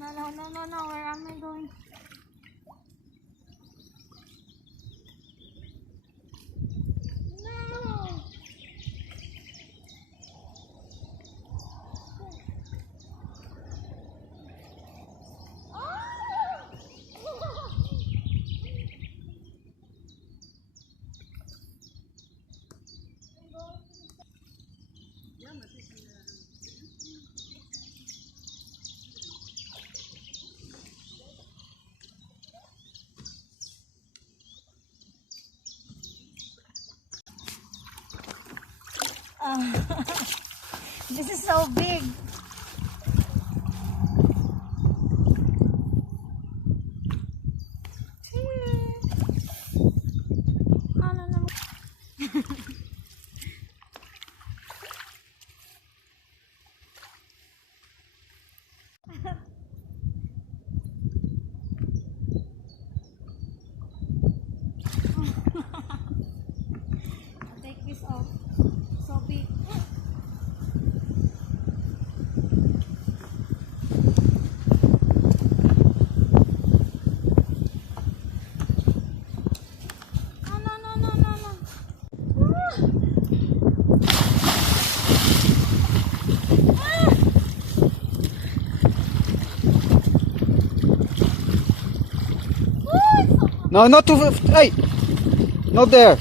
No. Where am I going? No. This is so big. I'll take this off. So big. No, not too. Hey, not there.